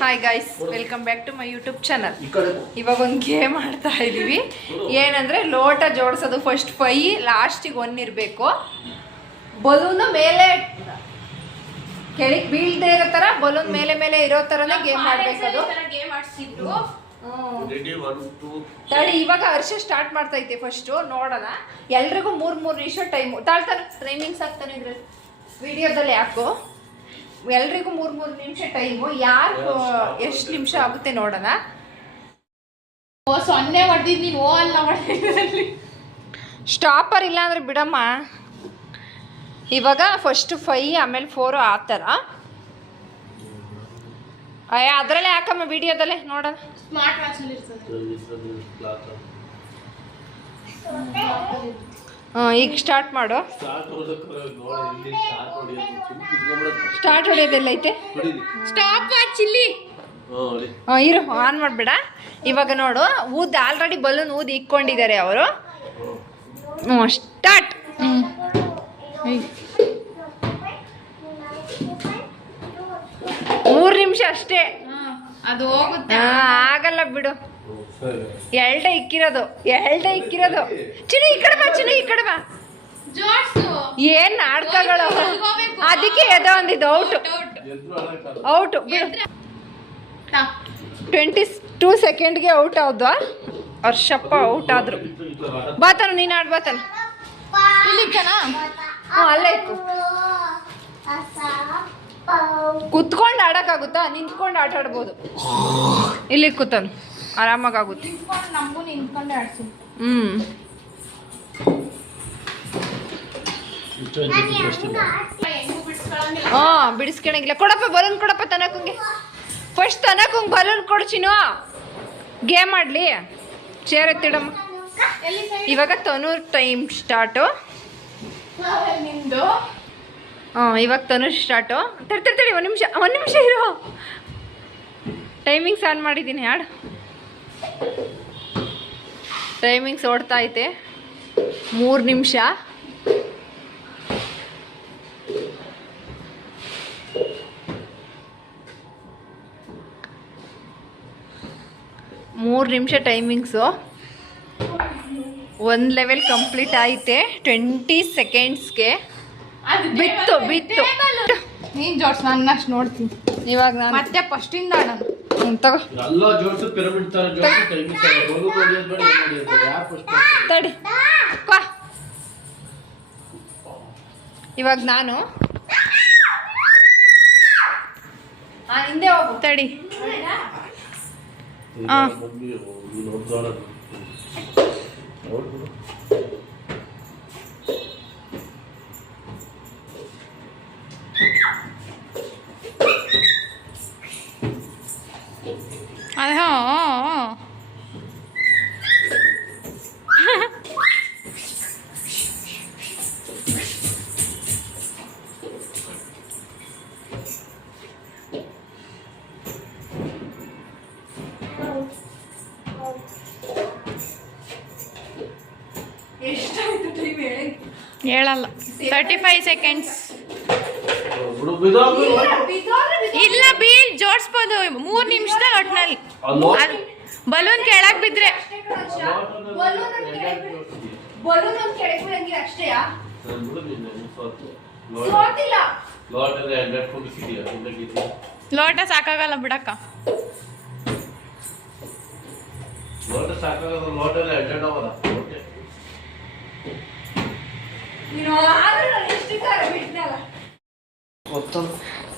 Hi guys, welcome back to my YouTube channel. ಇವಾಗ ಒಂದು game ಆಡ್ತಾ ಇದ್ದೀವಿ. ಏನಂದರೆ ಲೋಟ ಜೋಡಿಸೋದು. ಫಸ್ಟ್ 5, ಲಾಸ್ಟಿಗೆ 1 ಇರಬೇಕು. ಬಲೂನು ಮೇಲೆ ಕೆಳಗೆ ಬೀಳದೆ ಇರೋ ಥರ, ಬಲೂನ್ ಮೇಲೆ ಮೇಲೆ ಇರೋ ಥರನೇ ಗೇಮ್ ಮಾಡಬೇಕದು. ತಡಿ, ಇವಾಗ ಹರ್ಷ ಸ್ಟಾರ್ಟ್ ಮಾಡ್ತೈತೆ. ಫಸ್ಟು ನೋಡೋಣ. ಎಲ್ರಿಗೂ 3 ನಿಮಿಷ ಟೈಮು. ತಾಳ್ತಾನೆ ಟೈಮಿಂಗ್ಸ್ ಆಗ್ತಾನೆ ಇದ್ರೆ ವಿಡಿಯೋದಲ್ಲಿ ಯಾಕೋ ಎಲ್ರಿಗೂ 3 ನಿಮಿಷ ಟೈಮು. ಯಾರು ಎಷ್ಟು ನಿಮಿಷ ಆಗುತ್ತೆ ನೋಡೋಣ. 0 ಹೊಡೆದಿದ್ದು ನೀನು ಓ ಅಲ್ಲ ಹೊಡೆದಿದ್ದಲ್ಲಿ. ಸ್ಟಾಪರ್ ಇಲ್ಲ ಅಂದ್ರೆ ಬಿಡಮ್ಮ. ಇವಾಗ ಫಸ್ಟ್ 5 ಆಮೇಲೆ 4 ಆ ಥರ. ಅದರಲ್ಲೇ ಯಾಕಮ್ಮ ವಿಡಿಯೋದಲ್ಲೇ ನೋಡೋಣ. ಸ್ಮಾರ್ಟ್ ವಾಚ್ ಅಲ್ಲಿ ಇರ್ತದೆ. ಈಗ ಸ್ಟಾರ್ಟ್ ಮಾಡು. ಸ್ಟಾರ್ಟ್ ಹೊಡೆಯೋದೆಲ್ಲ ಐತೆ. ಸ್ಟಾಪ್ ವಾಚ್ ಇಲ್ಲಿ. ಇರು, ಆನ್ ಮಾಡಬೇಡ. ಇವಾಗ ನೋಡು, ಆಲ್ರೆಡಿ ಬಲೂನ್ ಇಕ್ಕೊಂಡಿದ್ದಾರೆ ಅವರು. ಸ್ಟಾರ್ಟ್. 3 ನಿಮಿಷ ಅಷ್ಟೇ. ಅದು ಹೋಗುತ್ತೆ. ಆಗಲ್ಲ ಬಿಡು. ಎಲ್ಡೆ ಇಕ್ಕಿರೋದು. ಚಿನ್ನು ಈ ಕಡೆ ಬಾ. ಏನ್ ನಾಟಕಗಳು. ಅದಕ್ಕೆ ಎದ ಒಂದಿದ್ದು ಔಟ್ ಬಿಡು. 22 ಸೆಕೆಂಡ್ಗೆ ಔಟ್ ಆದ್ವಾ. ಹರ್ಷಪ್ಪ ಔಟ್ ಆದ್ರು. ಬಾತಾನು, ನೀನು ಆಡ್ ಬಾತಾನು. ಅಲ್ಲೇ ಇತ್ತು. ಕುತ್ಕೊಂಡು ಆಡಕ್ಕಾಗುತ್ತಾ? ನಿಂತ್ಕೊಂಡು ಆಟ ಆಡ್ಬೋದು. ಇಲ್ಲಿ ಕೂತನು ಆರಾಮಾಗುತ್ತೆ. ನಮಗೂ ನಿಂತ್ಕೊಂಡೆ ಆಡ್ತೀನಿ. ಬಿಡಿಸ್ಕೊಳಂಗಿಲ್ಲ. ಕೊಡಪ್ಪ ಬಲೂನ್ ಕೊಡಪ್ಪ ತನಕಂಗೆ. ಫಸ್ಟ್ ತನಕಂಗೆ ಬಲೂನ್ ಕೊಡ್ಚಿನೋ. ಗೇಮ್ ಆಡ್ಲಿ. ಚೇರ್ ಎತ್ತಿಡಮ್ಮ. ಇವಾಗ ತನೂರ್ ಟೈಮ್ ಸ್ಟಾರ್ಟು. ನಿಂದು ಇವಾಗ ತನು ಸ್ಟಾರ್ಟು. ತಡಿ 1 ನಿಮಿಷ ಇರು. ಟೈಮಿಂಗ್ಸ್ ಆನ್ ಮಾಡಿದ್ದೀನಿ. ಹಾಡು ಟೈಮಿಂಗ್ಸ್ ಓಡ್ತಾ ಐತೆ. 3 ನಿಮಿಷ. ಟೈಮಿಂಗ್ಸು. 1 ಲೆವೆಲ್ ಕಂಪ್ಲೀಟ್ ಐತೆ. 20 ಸೆಕೆಂಡ್ಸ್ಗೆ ಬಿತ್ತು. ನೀನ್ ಜೋಡ್ಸ್, ನಾನು ಅಷ್ಟು ನೋಡ್ತೀನಿ. ಇವಾಗ ನಾನು ಮತ್ತೆ ಫಸ್ಟಿಂದ ತಗೋ. ತಡಿ, ಇವಾಗ ನಾನು ಹಿಂದೆ ಹೋಗು. ತಡಿ. ಹೇಳಲ್ಲ. 35 ಸೆಕೆಂಡ್ಸ್. ಇಲ್ಲ, ಬೀಲ್ ಜೋಡಿಸ್ಬೋದು 3 ನಿಮಿಷದಲ್ಲಿ ಒಟ್ನಲ್ಲಿ. ಬಲೂನ್ ಕೆಳಗ್ ಬಿದ್ರೆ ಲೋಟ ಸಾಕಾಗಲ್ಲ ಬಿಡಕ್ಕ.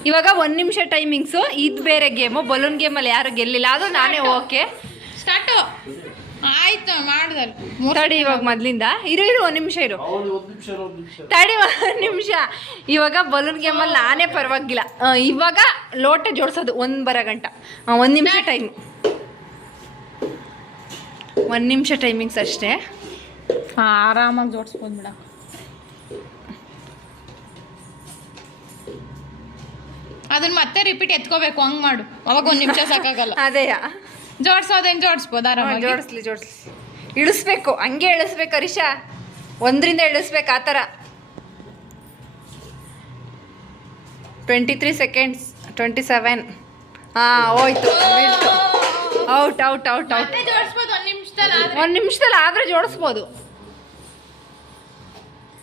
ಇವಾಗ 1 ನಿಮಿಷ ಟೈಮಿಂಗ್ಸು. ಇದು ಬೇರೆ ಗೇಮು. ಬಲೂನ್ ಗೇಮಲ್ಲಿ ಯಾರು ಗೆಲ್ಲಿಲ್ಲ. ಅದು ನಾನೇ. ಓಕೆ, ಸ್ಟಾರ್ಟು ಆಯ್ತು. ಮಾಡಿದಲ್ಲ. ತಡಿ, ಇವಾಗ ಮೊದಲಿಂದ ಇರು 1 ನಿಮಿಷ ಇರು. ತಡಿ 1 ನಿಮಿಷ. ಇವಾಗ ಬಲೂನ್ ಗೇಮಲ್ಲಿ ನಾನೇ ಪರವಾಗಿಲ್ಲ. ಇವಾಗ ಲೋಟ ಜೋಡಿಸೋದು 1 ಬರೋ ಗಂಟ. 1 ನಿಮಿಷ ಟೈಮು. 1 ನಿಮಿಷ ಟೈಮಿಂಗ್ಸ್ ಅಷ್ಟೇ. ಆರಾಮಾಗಿ ಜೋಡಿಸ್ಬೋದು ಬಿಡ. ಅದನ್ನ ಮತ್ತೆ ರಿಪೀಟ್ ಎತ್ಕೋಬೇಕು. ಹಂಗ್ ಮಾಡು. ಅವಾಗ 1 ನಿಮಿಷ ಸಾಕಾಗಲ್ಲ. ಅದೇ ಜೋಡಿಸೋದೇನು ಜೋಡಿಸ್ಬೋದು ಆರಾಮಾಗಿ. ಜೋಡಿಸ್ಲಿ. ಇಳಿಸ್ಬೇಕು, ಹಂಗೆ ಇಳಿಸ್ಬೇಕು ಹರೀಶ. 1ರಿಂದ ಇಳಿಸ್ಬೇಕು ಆ ಥರ. 23 seconds, 27. ಹೋಯ್ತು ಬೀಳ್ತು. Out out out out. ಮತ್ತೆ ಜೋಡಿಸ್ಬೋದು 1 ನಿಮಿಷದಲ್ಲಿ ಆದ್ರೆ. 1 ನಿಮಿಷದಲ್ಲಿ ಆದ್ರೆ ಜೋಡಿಸ್ಬೋದು.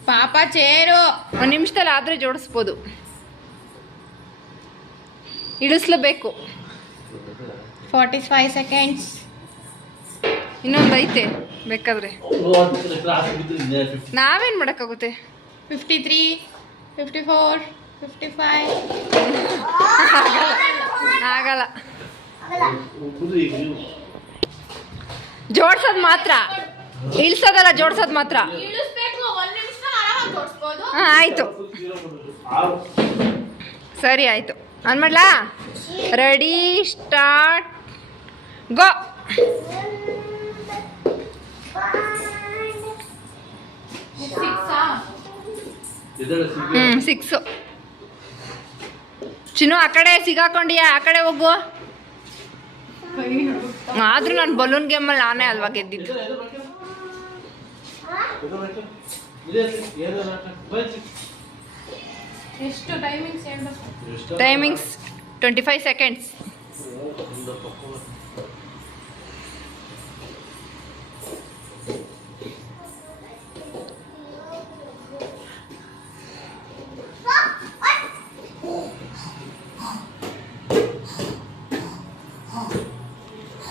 ಪಾಪ ಚೇರು 1 ನಿಮಿಷದಲ್ಲಿ ಆದ್ರೆ ಜೋಡಿಸ್ಬೋದು. ಇಳಿಸ್ಲೇಬೇಕು. 45 ಸೆಕೆಂಡ್ಸ್. ಇನ್ನೊಂದು ಐತೆ ಬೇಕಾದ್ರೆ. ನಾವೇನ್ ಮಾಡಕ್ಕಾಗುತ್ತೆ? 53, 54, 55. ಆಗಲ್ಲ. ಜೋಡ್ಸೋದ್ ಮಾತ್ರ, ಇಳ್ಸೋದಲ್ಲ, ಜೋಡ್ಸೋದ್ ಮಾತ್ರ. ಇಳಿಸ್ಬೇಕು 1 ನಿಮಿಷ ಆರಾಮಾಗಿ ಜೋಡಿಸ್ಬೋದು. ಆಯ್ತು ಸರಿ ಆಯ್ತು. ಅನ್ ಮಾಡ್ಲಾ? ರೆಡಿ ಸ್ಟಾರ್ಟ್ ಗೋ. 6. ಚಿನ್ನು ಆ ಕಡೆ ಸಿಗಾಕೊಂಡಿಯಾ? ಆ ಕಡೆ ಹೋಗು. ಆದ್ರೂ ನಾನು ಬಲೂನ್ ಗೇಮಲ್ಲಿ ನಾನೇ ಅಲ್ವಾ ಗೆದ್ದಿದ್ದು. ಎಷ್ಟು ಟೈಮಿಂಗ್ಸ್ ಏನು? Timings 25 seconds.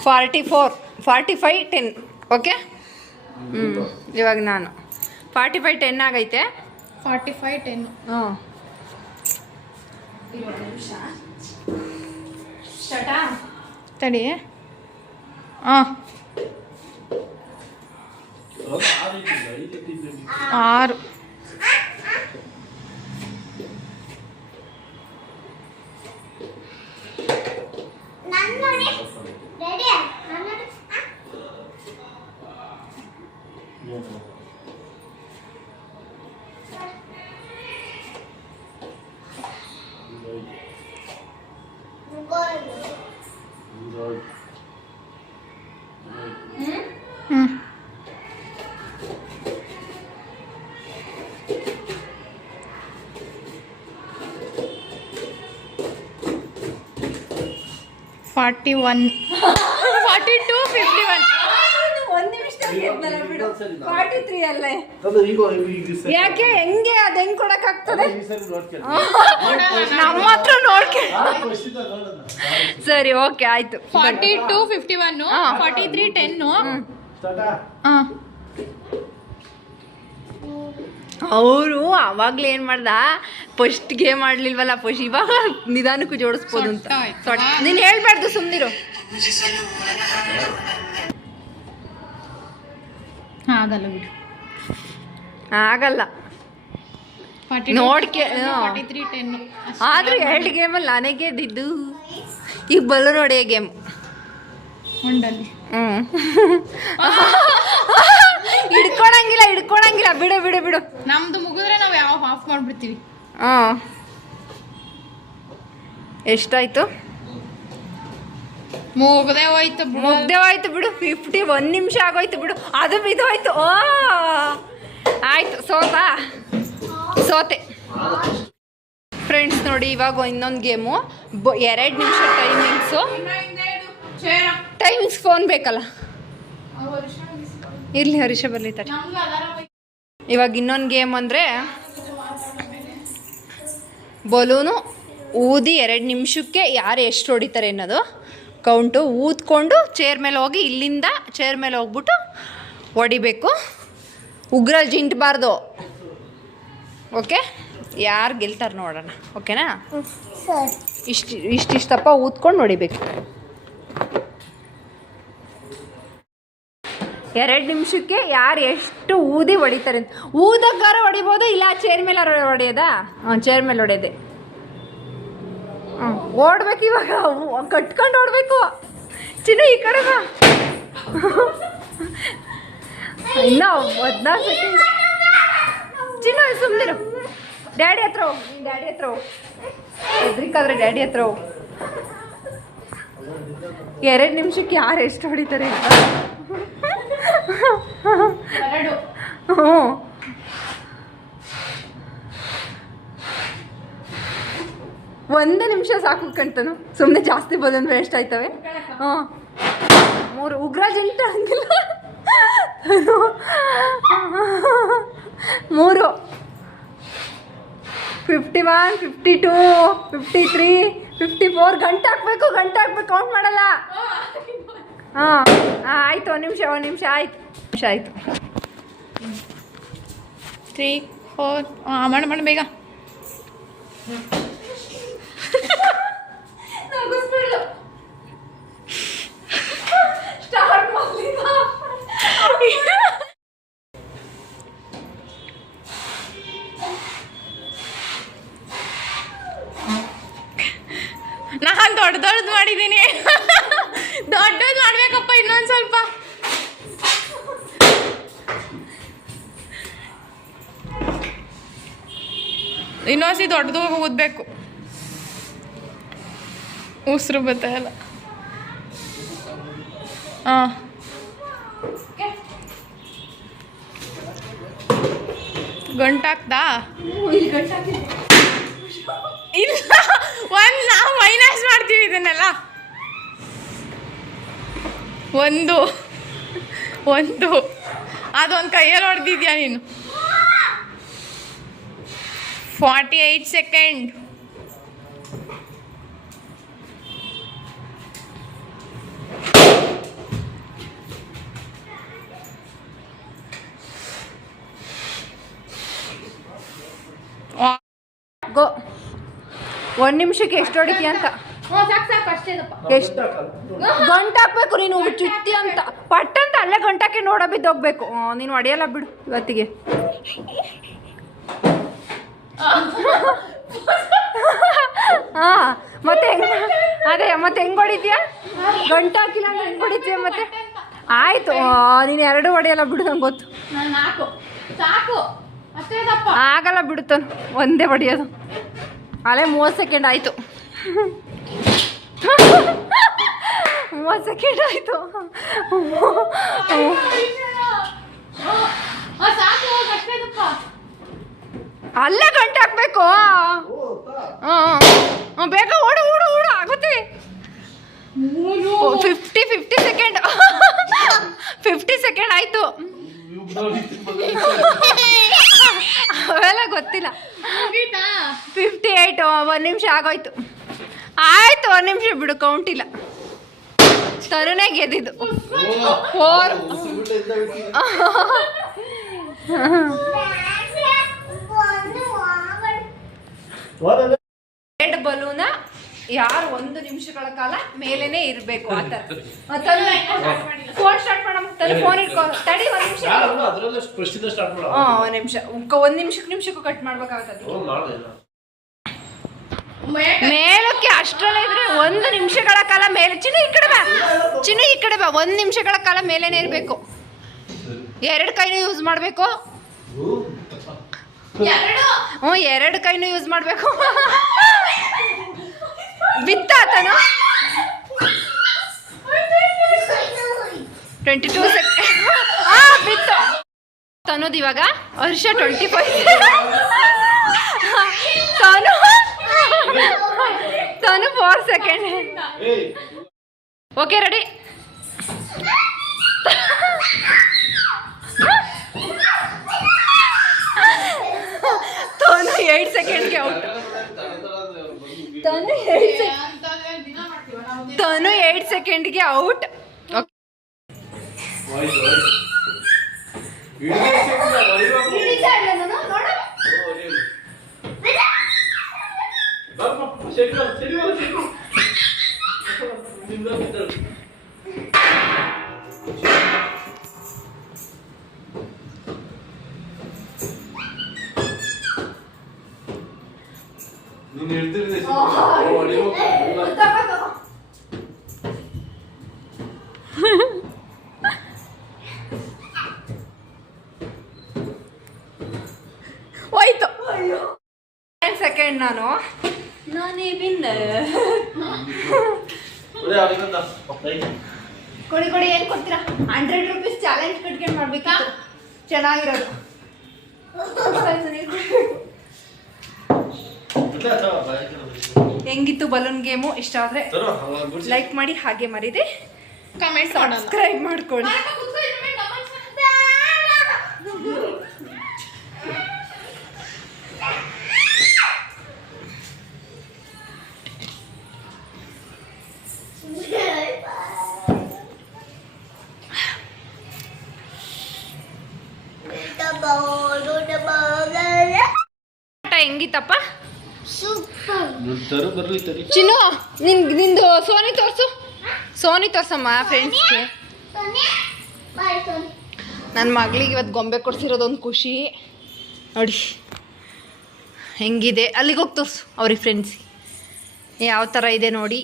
ಫಾರ್ಟಿ 45 10. ಓಕೆ. ಇವಾಗ ನಾನು 45 10 ಆಗೈತೆ. 45 10. ತಡಿ. 6. Forty 42 51. 1 ನಿಮಿಷದಲ್ಲಿ ಗೆದ್ನಲ್ಲ ಬಿಡು. 43 ಅಲ್ಲೇ. ಯಾಕೆ ಹೆಂಗೆ ಅದು ಹೆಂಗ್ ಕೊಡಕ್ ಆಗ್ತದೆ? ನಮ್ಮ ಹತ್ರ ನೋಡ್ಕೆ. ಸರಿ ಓಕೆ ಆಯ್ತು. 42 51, 43 10. ಅವರು ಅವಾಗ್ಲೇ ಏನ್ ಮಾಡ್ದ, ಫಸ್ಟ್ ಗೇಮ್ ಆಡ್ಲಿಲ್ವಲ್ಲ, ಫಸ್ಟ್ ಇವಾಗ ನಿಧಾನಕ್ಕೂ ಜೋಡಿಸ್ಬೋದು ಅಂತ. ನೀನ್ ಹೇಳ್ಬಾರ್ದು, ಸುಮ್ನಿರು. ಆಗಲ್ಲ ಬಿಡು, ಆಗಲ್ಲ. 42 ನೋಡ್ಕೆ 43 10. ಆದ್ರೂ 2 ಗೇಮಲ್ಲಿ ನಾನೇ ಗೆದ್ದಿದ್ದು. ಈಗ ಬಲ್ಲು ನೋಡಿ ಗೇಮ್ ಒಂಡಲ್ಲಿ ಹಿಡ್ಕೊಳಂಗಿಲ್ಲ. ಬಿಡು ಬಿಡು ಬಿಡು. ನಮ್ದು ಮುಗಿದ್ರೆ ನಾವು ಯಾವ ಆಫ್ ಮಾಡ್ಬಿಡ್ತೀವಿ. ಎಷ್ಟಾಯ್ತು? ಮುಗ್ದೇ ಹೋಯ್ತು ಬಿಡು. 51 ನಿಮಿಷ ಆಗೋಯ್ತು ಬಿಡು. ಅದು ಬಿದ್ದೋಯ್ತು. ಆಯ್ತು, ಸೋತೆ ಫ್ರೆಂಡ್ಸ್. ನೋಡಿ ಇವಾಗ ಇನ್ನೊಂದು ಗೇಮು. 2 ನಿಮಿಷ ಟೈಮಿಂಗ್ಸ್. ಫೋನ್ ಬೇಕಲ್ಲ? ಇರ್ಲಿ, ಹರೀಶ ಬರ್ಲಿತಾರೆ. ಇವಾಗ ಇನ್ನೊಂದು ಗೇಮ್ ಅಂದರೆ ಬಲೂನು ಊದಿ 2 ನಿಮಿಷಕ್ಕೆ ಯಾರು ಎಷ್ಟು ಹೊಡಿತಾರೆ ಅನ್ನೋದು ಕೌಂಟು. ಊದ್ಕೊಂಡು ಚೇರ್ ಮೇಲೆ ಹೋಗಿ, ಇಲ್ಲಿಂದ ಚೇರ್ ಮೇಲೆ ಹೋಗ್ಬಿಟ್ಟು ಹೊಡಿಬೇಕು. ಉಗ್ರಲ್ಲಿ ಜಿಂಟ್ಬಾರ್ದು. ಓಕೆ, ಯಾರು ಗೆಲ್ತಾರೆ ನೋಡೋಣ. ಓಕೆನಾ? ಇಷ್ಟಿಷ್ಟಪ್ಪ ಊದ್ಕೊಂಡು ಹೊಡಿಬೇಕು. 2 ನಿಮಿಷಕ್ಕೆ ಯಾರು ಎಷ್ಟು ಊದಿ ಹೊಡಿತಾರೆ ಅಂತ. ಊದಕ್ಕಾರ ಹೊಡಿಬೋದು, ಇಲ್ಲ ಚೇರ್ ಮೇಲೆ ಹೊಡೆಯೋದಾ? ಚೇರ್ ಮೇಲೆ ಹೊಡೆಯೋದೆ. ಓಡ್ಬೇಕು ಇವಾಗ, ಕಟ್ಕೊಂಡು ಓಡಬೇಕು. ಚಿನ್ನು ಈ ಕಡೆ ಬಾ. ಇನ್ನೂ 14 ಸೆಕೆಂಡ್. ಚಿನ್ನು ಸುಮ್ಮನಿರು. ಡ್ಯಾಡಿ ಹತ್ರ ಹೋಗು. ಹೆದ್ರಿಕಾದ್ರೆ ಡ್ಯಾಡಿ ಹತ್ರ ಹೋಗು. 2 ನಿಮಿಷಕ್ಕೆ ಯಾರು ಎಷ್ಟು ಹೊಡಿತಾರೆ ಅಂತ. 1 ನಿಮಿಷ ನಿಮಿಷ ಸಾಕು ಕಣ್ತನು, ಸುಮ್ಮನೆ ಜಾಸ್ತಿ ಬಲೂನ್ ವೇಸ್ಟ್ ಆಯ್ತವೆ. ಹಾಂ 3 ಉಗ್ರಾಜ್ ಎಂಟ ಹಂಗಿಲ್ಲ 3 51 52 53 54 ಗಂಟೆ ಹಾಕ್ಬೇಕು ಕೌಂಟ್ ಮಾಡಲ್ಲ. ಹಾಂ ಆಯ್ತು, ಒಂದು ನಿಮಿಷ ಆಯ್ತು 3 4 ಮಾಡಿ ಬೇಗ. ಸ್ಟಾರ್ಟ್ ಮಾಡಲಿಲ್ಲ. ನಾನು ದೊಡ್ಡದು ಮಾಡಿದ್ದೀನಿ. ದೊಡ್ಡದು ಮಾಡ್ಬೇಕಪ್ಪ ಇನ್ನೊಂದು ಸ್ವಲ್ಪ. ಇನ್ನೊಂದ್ಸಿ ದೊಡ್ಡದು ಊದಬೇಕು. ಉಸಿರು ಬತ್ತಾಯಲ್ಲ. ಹಾಂ ಗಂಟಾಕ್ದಾ ಇಲ್ಲ, ನಾವು ಮೈನಸ್ ಮಾಡ್ತೀವಿ ಇದನ್ನೆಲ್ಲ. 1 ಅದೊಂದು ಕೈಯಲ್ಲಿ ಹೊಡೆದಿದ್ಯಾ ನೀನು. 48 ಸೆಕೆಂಡ್. ಗೋ 1 ನಿಮಿಷಕ್ಕೆ ಎಷ್ಟು ಹೊಡಿತೀಯ ಅಂತ. ಸಾಕು ಅಷ್ಟೇನಪ್ಪ. ಎಷ್ಟು ಗಂಟೆ ಹಾಕ್ಬೇಕು ನೀನು ಚುಟ್ಟಿ ಅಂತ ಪಟ್ಟಂತ ಅಲ್ಲೇ ಗಂಟಕ್ಕೆ ನೋಡ ಬಿದ್ದೋಗ್ಬೇಕು. ನೀನು ಹೊಡೆಯಲ್ಲ ಬಿಡು ಇವತ್ತಿಗೆ. ಹಾಂ ಮತ್ತೆ ಹೆಂಗೆ ಹೊಡಿತೀಯ? ಗಂಟೆ ಹಾಕಿಲ್ಲ ಅಂದ್ರೆ ಹೆಂಗೆ ಹೊಡಿತೀಯ ಮತ್ತೆ? ಆಯಿತು, ನೀನು 2 ಹೊಡೆಯಲ್ಲ ಬಿಡು, ನಂಗೆ ಗೊತ್ತು. ಆಗಲ್ಲ ಬಿಡುತ್ತಾನು, ಒಂದೇ ಹೊಡಿಯೋದು. ಅಲ್ಲೇ 30 ಸೆಕೆಂಡ್ ಆಯಿತು. 30 ಸೆಕೆಂಡ್ ಆಯಿತು. ಅಲ್ಲೇ ಗಂಟೆ ಹಾಕ್ಬೇಕು. ಬೇಗ ಓಡು ಆಗುತ್ತೆ. 50 ಸೆಕೆಂಡ್ 50 ಸೆಕೆಂಡ್ ಆಯಿತು. ಅವೆಲ್ಲ ಗೊತ್ತಿಲ್ಲ. 58 1 ನಿಮಿಷ ಆಗೋಯ್ತು. ಆಯ್ತು, 1 ನಿಮಿಷ ಬಿಡು, ಕೌಂಟ್ ಇಲ್ಲ. ತರುನೇ ಗೆದ್ದಿದ್ದು. 4 ರೆಡ್ ಬಲೂನ ಯಾರು 1 ನಿಮಿಷಗಳ ಕಾಲ ಮೇಲೇನೆ ಇರಬೇಕು. ಆ ಥರ ಫೋನ್ ಸ್ಟಾರ್ಟ್ ಮಾಡಮ್ಮ. ಫೋನ್ ಇಟ್ಕೊ, ತಡಿ 1 ನಿಮಿಷ. 1 ನಿಮಿಷಕ್ಕೂ ಕಟ್ ಮಾಡ್ಬೇಕಾಗ್ತದೆ. ಮೇಲಕ್ಕೆ ಅಷ್ಟರಲ್ಲೇ ಇದ್ರೆ 1 ನಿಮಿಷಗಳ ಕಾಲ ಮೇಲೆ. ಚಿನ್ನು ಈ ಕಡೆ ಬಾ 1 ನಿಮಿಷಗಳ ಕಾಲ ಮೇಲೇನೆ ಇರಬೇಕು. 2 ಕೈನೂ ಯೂಸ್ ಮಾಡಬೇಕು. 2 ಕೈನೂ ಯೂಸ್ ಮಾಡಬೇಕು. ಬಿತ್ತ ಆತನು 22 ಸೆಕೆಂಡ್. ಬಿತ್ತು ತನ್ನೋದು ಇವಾಗ. ವರ್ಷ 25. ತನು 4 ಸೆಕೆಂಡ್. Okay ready. ತನು 8 ಸೆಕೆಂಡ್ಗೆ ಔಟ್. ತನು 8 ಸೆಕೆಂಡ್ಗೆ ಔಟ್. ನೀನು ಹೇಳ್ತಿರ್ದೆ ಹೋಯ್ತು. 10 ಸೆಕೆಂಡ್. ನಾನೇ ಬಿಂದ. ಕೊಡಿ ಏನು ಕೊಡ್ತೀರಾ? 100 ರೂಪೀಸ್ ಚಾಲೆಂಜ್ ಕಟ್ಕೊಂಡು ಮಾಡ್ಬೇಕಿತ್ತು, ಚೆನ್ನಾಗಿರೋದು. ಹೆಂಗಿತ್ತು ಬಲೂನ್ ಗೇಮು? ಇಷ್ಟ ಆದರೆ ಲೈಕ್ ಮಾಡಿ, ಹಾಗೆ ಮರಿದೆ ಕಮೆಂಟ್ ಸಬ್ಸ್ಕ್ರೈಬ್ ಮಾಡ್ಕೊಳ್ಳಿ. ಹೆಂಗಿತ್ತಪ್ಪ? ಚಿನ್ನು ನಿಂದು ಸೋನಿ ತೋರ್ಸು. ಸೋನಿ ತೋರ್ಸಮ್ಮ ಫ್ರೆಂಡ್ಸ್ಗೆ. ನನ್ನ ಮಗಳಿಗೆ ಇವತ್ತು ಗೊಂಬೆ ಕೊಡ್ಸಿರೋದೊಂದು ಖುಷಿ ನೋಡಿ ಹೆಂಗಿದೆ. ಅಲ್ಲಿಗೆ ಹೋಗಿ ತೋರಿಸು ಅವ್ರಿಗೆ ಫ್ರೆಂಡ್ಸಿಗೆ ಯಾವ ಥರ ಇದೆ ನೋಡಿ.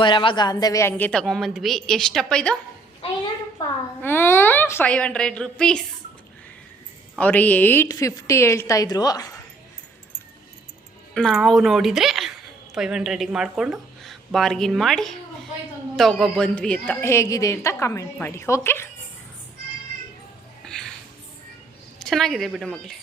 ಬರೋವಾಗ ಅಂದವೇ ಹಂಗೆ ತಗೊಂಬಂದ್ವಿ. ಎಷ್ಟಪ್ಪ ಇದು? 500 ರೂಪೀಸ್. ಅವರು 850 ಹೇಳ್ತಾಯಿದ್ರು. ನಾವು ನೋಡಿದರೆ 500ಗೆ ಮಾಡಿಕೊಂಡು ಬಾರ್ಗಿನ್ ಮಾಡಿ ತಗೊಬಂದ್ವಿ ಅಂತ. ಹೇಗಿದೆ ಅಂತ ಕಮೆಂಟ್ ಮಾಡಿ. ಓಕೆ, ಚೆನ್ನಾಗಿದೆ ಬಿಡು ಮಗಳೇ.